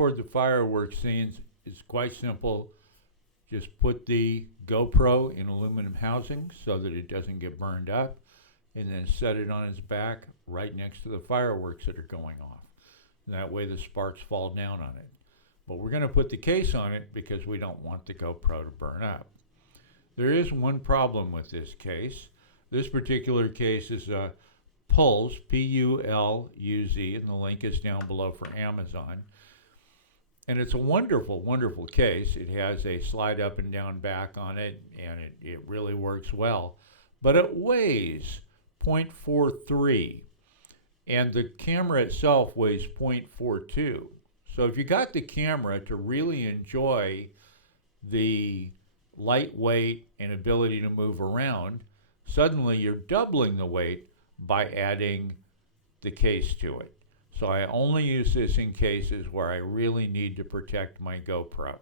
record the fireworks scenes is quite simple. Just put the GoPro in aluminum housing so that it doesn't get burned up, and then set it on its back right next to the fireworks that are going off. That way the sparks fall down on it. But we're going to put the case on it because we don't want the GoPro to burn up. There is one problem with this case. This particular case is a Pulz, P-U-L-U-Z, and the link is down below for Amazon. And it's a wonderful, wonderful case. It has a slide up and down back on it, and it really works well. But it weighs 0.43, and the camera itself weighs 0.42. So if you got the camera to really enjoy the lightweight and ability to move around, suddenly you're doubling the weight by adding the case to it. So I only use this in cases where I really need to protect my GoPro.